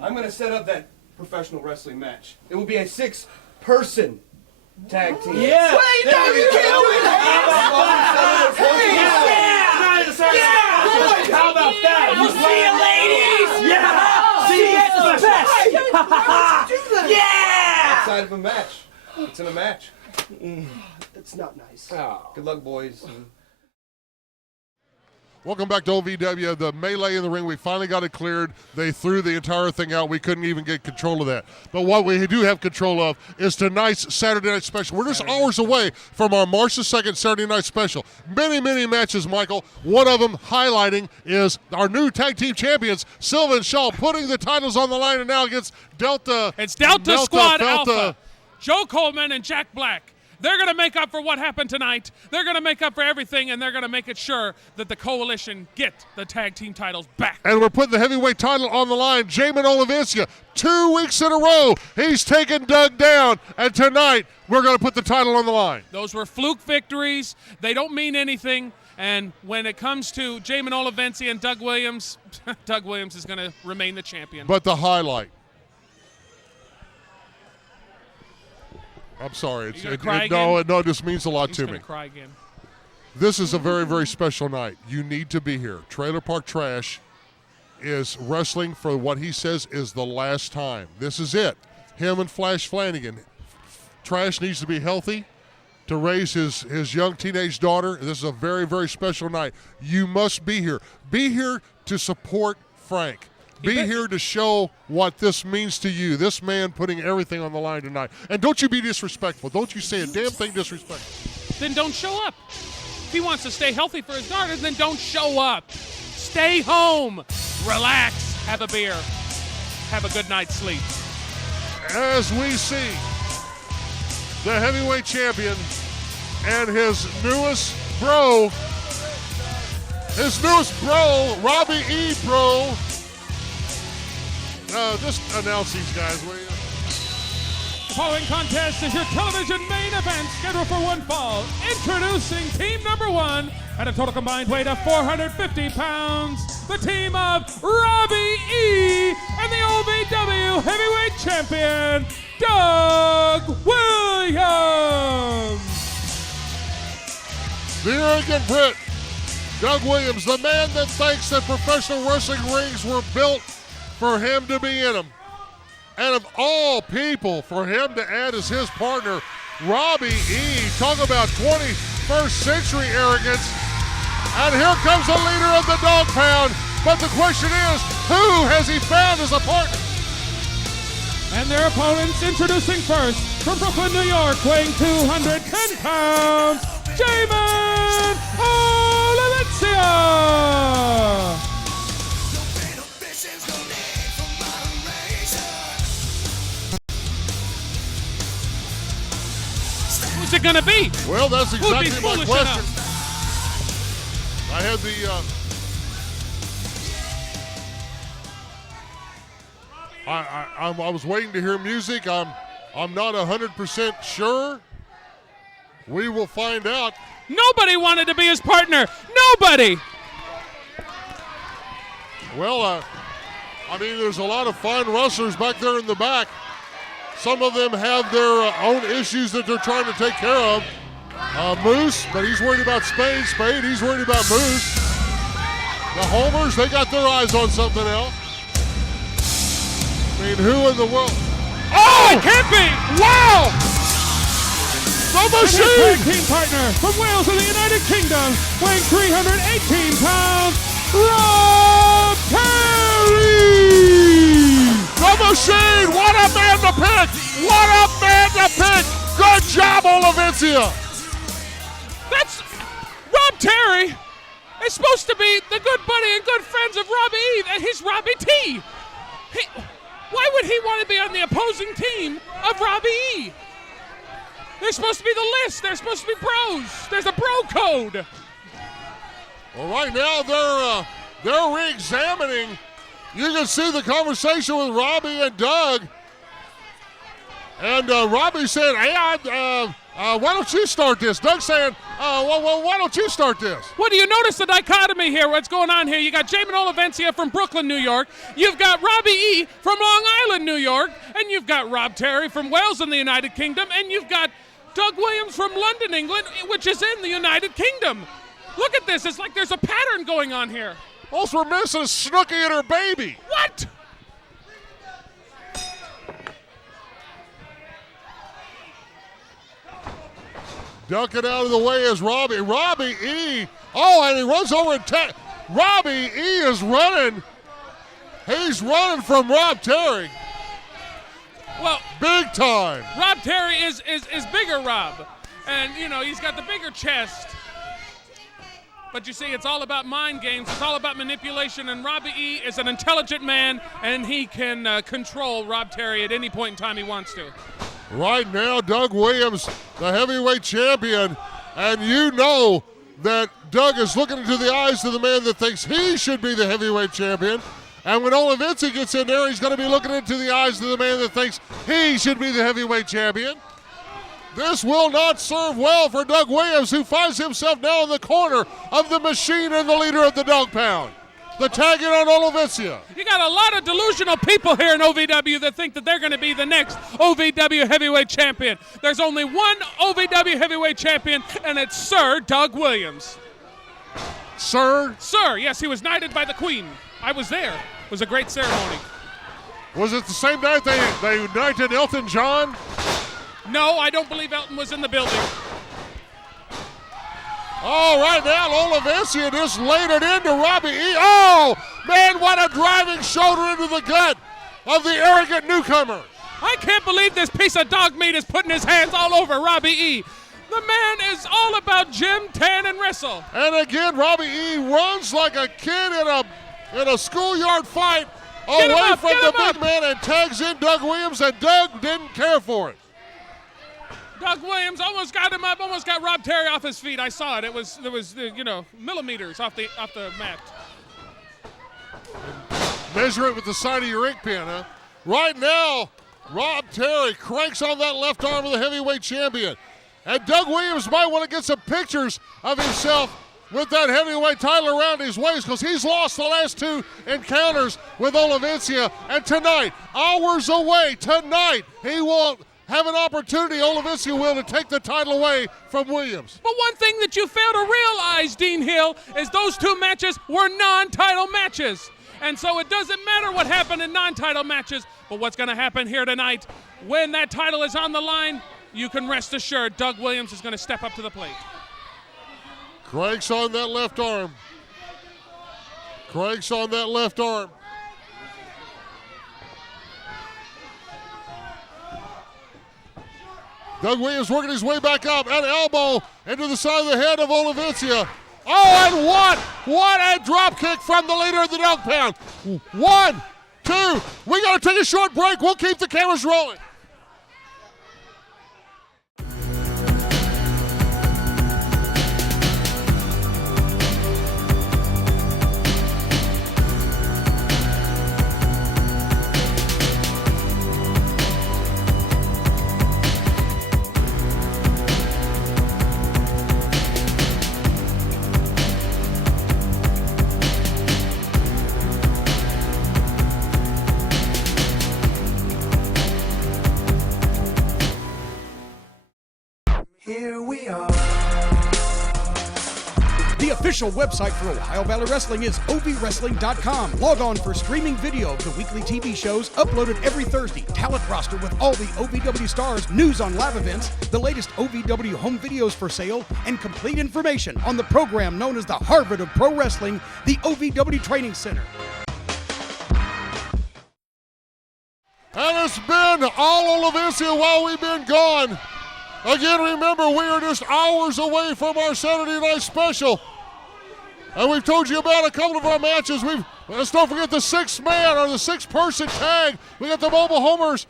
I'm going to set up that professional wrestling match. It will be a 6-person tag team. Yeah. Wait, no, you can't do that. How about that? You see it, ladies? Yeah. See, that's the best. Yeah. Outside of a match. It's in a match. It's not nice. Good luck, boys. Welcome back to OVW. The melee in the ring, we finally got it cleared. They threw the entire thing out. We couldn't even get control of that. But what we do have control of is tonight's Saturday Night Special. We're just hours away from our March the 2nd Saturday Night Special. Many, many matches, Michael. One of them highlighting is our new tag team champions, Silva and Shaw, putting the titles on the line, and now against Delta. It's Delta Squad Felta. Alpha. Joe Coleman and Jack Black. They're going to make up for what happened tonight. They're going to make up for everything, and they're going to make it sure that the Coalition get the tag team titles back. And we're putting the heavyweight title on the line. Jamin Olivencia, 2 weeks in a row, he's taken Doug down. And tonight, we're going to put the title on the line. Those were fluke victories. They don't mean anything. And when it comes to Jamin Olivencia and Doug Williams, Doug Williams is going to remain the champion. But the highlight. I'm sorry. No, this means a lot He's to gonna me. cry again. This is a very, very special night. You need to be here. Trailer Park Trash is wrestling for what he says is the last time. This is it. Him and Flash Flanagan. Trash needs to be healthy to raise his young teenage daughter. This is a very, very special night. You must be here. Be here to support Frank. Be here to show what this means to you. This man putting everything on the line tonight. And don't you be disrespectful. Don't you say a damn thing disrespectful. Then don't show up. If he wants to stay healthy for his daughter, then don't show up. Stay home. Relax. Have a beer. Have a good night's sleep. As we see the heavyweight champion and his newest bro, Robbie E. Bro. Just announce these guys, will you? The following contest is your television main event scheduled for one fall. Introducing team number 1 at a total combined weight of 450 pounds. The team of Robbie E. and the OVW heavyweight champion, Doug Williams. The arrogant Brit, Doug Williams, the man that thinks that professional wrestling rings were built for him to be in them. And of all people, for him to add as his partner, Robbie E. Talk about 21st century arrogance. And here comes the leader of the Dog Pound. But the question is, who has he found as a partner? And their opponents, introducing first, from Brooklyn, New York, weighing 210 pounds, Jamin Olivencia. Who's it going to be? Well, that's exactly my foolish question. enough? I had the. I was waiting to hear music. I'm not 100% sure. We will find out. Nobody wanted to be his partner. Nobody. Well, I mean, there's a lot of fine wrestlers back there in the back. Some of them have their own issues that they're trying to take care of. Moose, but he's worried about Spade. Spade, he's worried about Moose. The Homers, they got their eyes on something else. I mean, who in the world? Oh, it can't be! Wow! The And his Machine! tag team partner from Wales in the United Kingdom, weighing 318 pounds, Rob Perry! The Machine! What a man to pick! What a man to pick! Good job, Olivencia! That's Rob Terry is supposed to be the good buddy and good friends of Robbie E, and he's Robbie T. Why would he want to be on the opposing team of Robbie E? They're supposed to be the list. They're supposed to be bros. There's a bro code. Well, right now they're re-examining. You can see the conversation with Robbie and Doug. And Robbie said, hey, why don't you start this? Doug saying, well, why don't you start this? Well, do you notice the dichotomy here? What's going on here? You got Jamin Olivencia from Brooklyn, New York. You've got Robbie E. from Long Island, New York. And you've got Rob Terry from Wales in the United Kingdom. And you've got Doug Williams from London, England, which is in the United Kingdom. Look at this. It's like there's a pattern going on here. Also, we're missing Snooki and her baby. What? Ducking out of the way is Robbie. Robbie E. Oh, and he runs over and Robbie E. is running. He's running from Rob Terry. Well, big time. Rob Terry is bigger Rob. And, you know, he's got the bigger chest. But you see, it's all about mind games. It's all about manipulation. And Robbie E. is an intelligent man, and he can control Rob Terry at any point in time he wants to. Right now, Doug Williams, the heavyweight champion, and you know that Doug is looking into the eyes of the man that thinks he should be the heavyweight champion. And when Olivencia gets in there, he's going to be looking into the eyes of the man that thinks he should be the heavyweight champion. This will not serve well for Doug Williams, who finds himself now in the corner of the Machine and the leader of the Dog Pound. The tagging on Olivencia. You got a lot of delusional people here in OVW that think that they're going to be the next OVW heavyweight champion. There's only one OVW heavyweight champion, and it's Sir Doug Williams. Sir? Sir, yes, he was knighted by the Queen. I was there. It was a great ceremony. Was it the same night they knighted Elton John? No, I don't believe Elton was in the building. Oh, right now, Olivencia just laid it into Robbie E. Oh, man, what a driving shoulder into the gut of the arrogant newcomer. I can't believe this piece of dog meat is putting his hands all over Robbie E. The man is all about gym, tan, and wrestle. And again, Robbie E. runs like a kid in a schoolyard fight away from the big man and tags in Doug Williams, and Doug didn't care for it. Doug Williams almost got him up, almost got Rob Terry off his feet. I saw it. There was millimeters off the mat. Measure it with the side of your ink pen, huh? Right now, Rob Terry cranks on that left arm of the heavyweight champion. And Doug Williams might want to get some pictures of himself with that heavyweight title around his waist, because he's lost the last two encounters with Olivencia. And tonight, hours away, tonight, he will have an opportunity, Olivencia will, to take the title away from Williams. But one thing that you fail to realize, Dean Hill, is those two matches were non-title matches. And so it doesn't matter what happened in non-title matches, but what's going to happen here tonight, when that title is on the line, you can rest assured Doug Williams is going to step up to the plate. Cranks on that left arm. Cranks on that left arm. Doug Williams working his way back up, an elbow into the side of the head of Olivencia. Oh, and what a drop kick from the leader of the Dog Pound. 1, 2, we got to take a short break. We'll keep the cameras rolling. official website for Ohio Valley Wrestling is ovwrestling.com. Log on for streaming video of the weekly TV shows uploaded every Thursday, talent roster with all the OVW stars, news on live events, the latest OVW home videos for sale, and complete information on the program known as the Harvard of Pro Wrestling, the OVW Training Center. And it's been all Olivencia while we've been gone. Again, remember, we are just hours away from our Saturday night special. And we've told you about a couple of our matches. Let's don't forget the six-man or the six-person tag. We got the Mobile Homers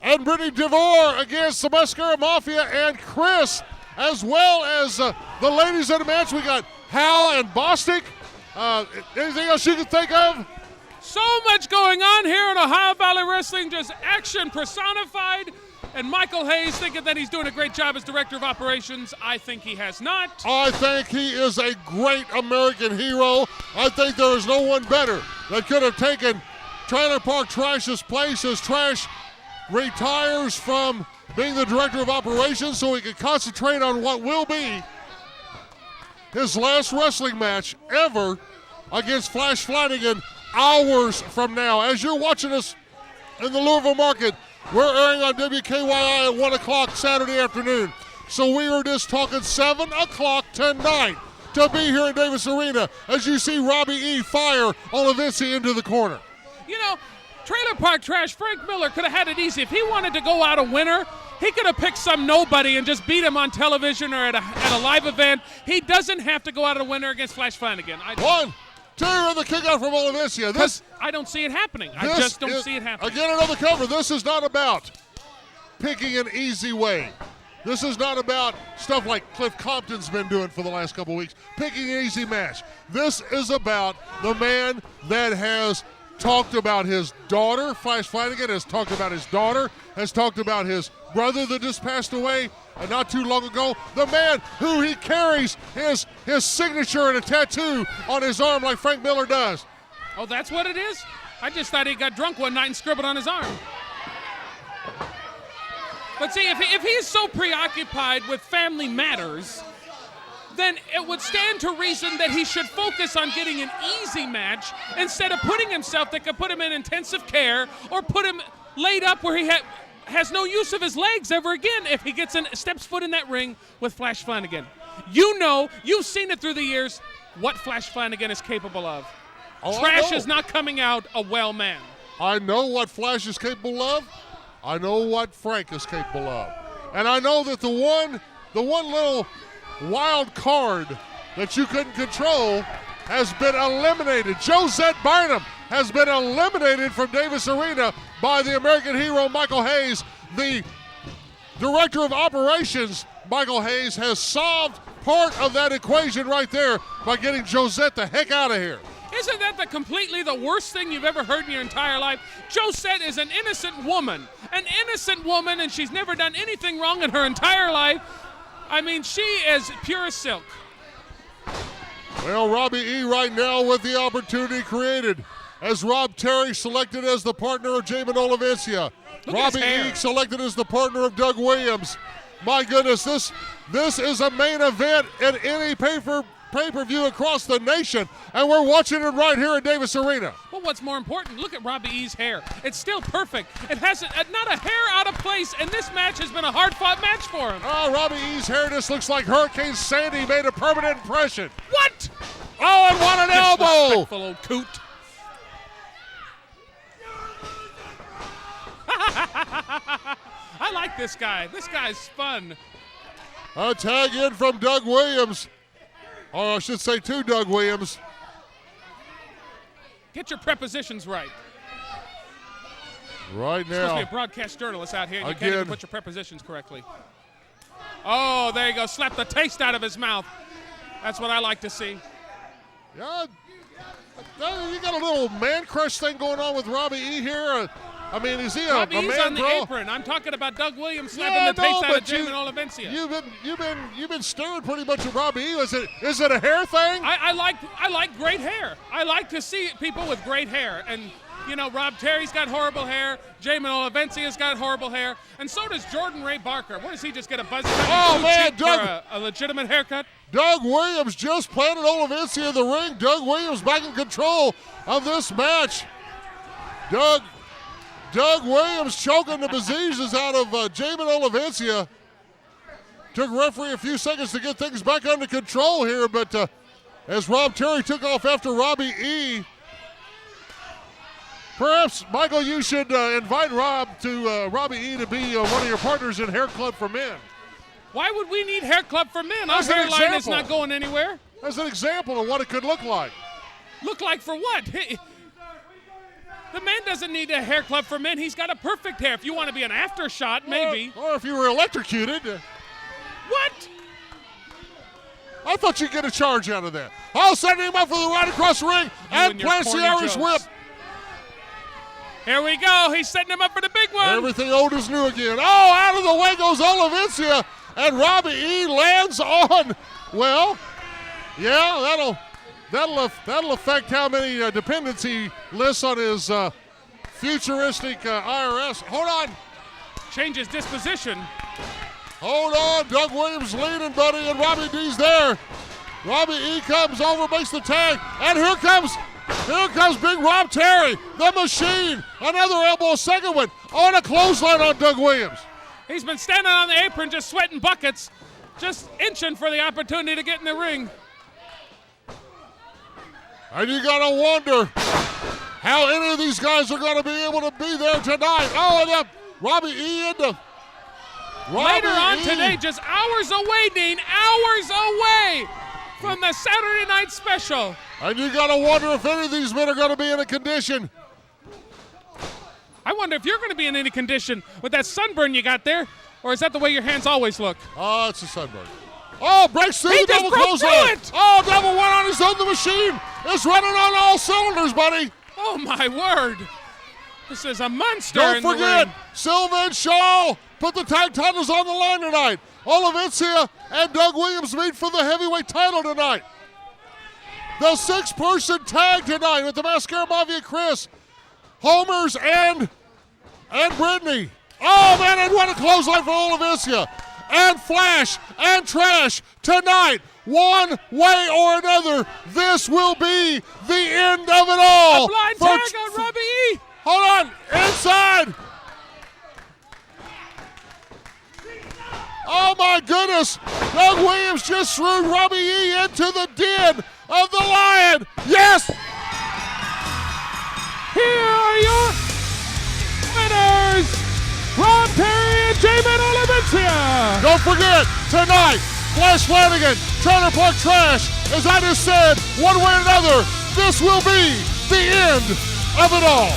and Brittany DeVore against the Mascara Mafia and Chris, as well as the ladies in the match. We got Hal and Bostic. Anything else you can think of? So much going on here in Ohio Valley Wrestling, just action personified. And Michael Hayes thinking that he's doing a great job as Director of Operations. I think he has not. I think he is a great American hero. I think there is no one better that could have taken Trailer Park Trash's place as Trash retires from being the Director of Operations so he can concentrate on what will be his last wrestling match ever against Flash Flanagan hours from now. As you're watching us in the Louisville market, we're airing on WKYI at 1 o'clock Saturday afternoon. So we are just talking 7 o'clock tonight to be here in Davis Arena as you see Robbie E. fire Olivencia into the corner. You know, Trailer Park Trash, Frank Miller could have had it easy. If he wanted to go out a winner, he could have picked some nobody and just beat him on television or at a live event. He doesn't have to go out a winner against Flash Flanagan. 1, 2, and the kick out from Olivencia. I don't see it happening. I just don't see it happening. Again, another cover. This is not about picking an easy way. This is not about stuff like Cliff Compton's been doing for the last couple weeks, picking an easy match. This is about the man that has talked about his daughter. Flash Flanagan has talked about his daughter, has talked about his brother that just passed away not too long ago. The man who he carries his signature and a tattoo on his arm like Frank Miller does. Oh, that's what it is? I just thought he got drunk one night and scribbled on his arm. But see, if he is so preoccupied with family matters, then it would stand to reason that he should focus on getting an easy match instead of putting himself that could put him in intensive care or put him laid up where he has no use of his legs ever again if he steps foot in that ring with Flash Flanagan. You know, you've seen it through the years, what Flash Flanagan is capable of. Trash is not coming out a well man. I know what Flash is capable of. I know what Frank is capable of. And I know that the one little wild card that you couldn't control has been eliminated. Josette Bynum has been eliminated from Davis Arena by the American hero Michael Hayes. The Director of Operations, Michael Hayes, has solved part of that equation right there by getting Josette the heck out of here. Isn't that completely the worst thing you've ever heard in your entire life? Josette is an innocent woman, and she's never done anything wrong in her entire life. I mean, she is pure silk. Well, Robbie E. right now with the opportunity created as Rob Terry selected as the partner of Jamin Olivencia. Robbie E. selected as the partner of Doug Williams. My goodness, this is a main event at any pay-per-view across the nation, and we're watching it right here at Davis Arena. Well, what's more important, look at Robbie E.'s hair. It's still perfect. It has not a hair out of place, and this match has been a hard-fought match for him. Oh, Robbie E.'s hair just looks like Hurricane Sandy made a permanent impression. What? Oh, and what an elbow! Disrespectful old coot. I like this guy. This guy's fun. A tag in from Doug Williams. Or I should say to Doug Williams. Get your prepositions right. Right You're supposed to now. be a broadcast journalist out here. You Again. can't even put your prepositions correctly. Oh, there you go. Slap the taste out of his mouth. That's what I like to see. Yeah, you got a little man crush thing going on with Robbie E. here. I mean, is he a Robbie E's man on the bro? apron. I'm talking about Doug Williams slapping the taste out of Jamin Olivencia. You've been staring pretty much at Robbie E. Is it a hair thing? I like great hair. I like to see people with great hair, and You know, Rob Terry's got horrible hair. Jamin Olivencia's got horrible hair. And so does Jordan Ray Barker. What, does he just get a buzz cut? Oh, man, Doug. For a legitimate haircut? Doug Williams just planted Olivencia in the ring. Doug Williams back in control of this match. Doug Williams choking the bejesus out of Jamin Olivencia. Took referee a few seconds to get things back under control here, but as Rob Terry took off after Robbie E. Perhaps, Michael, you should invite Robbie E. to be one of your partners in Hair Club for Men. Why would we need Hair Club for Men? Our hairline is not going anywhere. As an example of what it could look like. Look like for what? The man doesn't need a Hair Club for Men. He's got a perfect hair. If you want to be an after shot, maybe. Or if you were electrocuted. What? I thought you'd get a charge out of that. Oh, setting him up for the right across the ring and plants the Irish whip. Here we go. He's setting him up for the big one. Everything old is new again. Oh, out of the way goes Olivencia, and Robbie E. lands on. Well, yeah, that'll affect how many dependents he lists on his futuristic IRS. Hold on. Change his disposition. Hold on. Doug Williams leading, buddy, and Robbie D's there. Robbie E. comes over, makes the tag, and here comes Big Rob Terry, the machine. Another elbow, second one, on a clothesline on Doug Williams. He's been standing on the apron just sweating buckets, just inching for the opportunity to get in the ring. And you gotta wonder how any of these guys are gonna be able to be there tonight. Oh, and Robbie E. into Later on today, just hours away, Dean, hours away from the Saturday Night Special. And you got to wonder if any of these men are going to be in a condition. I wonder if you're going to be in any condition with that sunburn you got there, or is that the way your hands always look? Oh, it's a sunburn. Oh, breaks through the double clothesline. Oh, double one on his own. The machine is running on all cylinders, buddy. Oh, my word. This is a monster. Don't in the forget, ring. Silva and Shaw put the tag titles on the line tonight. Olivencia and Doug Williams meet for the heavyweight title tonight. The 6-person tag tonight with the Mascara Mafia, Chris, Homers, and Brittany. Oh, man, and what a clothesline for Olivencia. And Flash and Trash tonight. One way or another, this will be the end of it all. A blind tag on Robbie E. Hold on, inside. Oh my goodness, Doug Williams just threw Robbie E. into the den of the lion. Yes! Here are your winners, Rob Terry and Jamin Olivencia. Don't forget, tonight, Flash Flanagan, Trailer Park Trash, as I just said, one way or another, this will be the end of it all.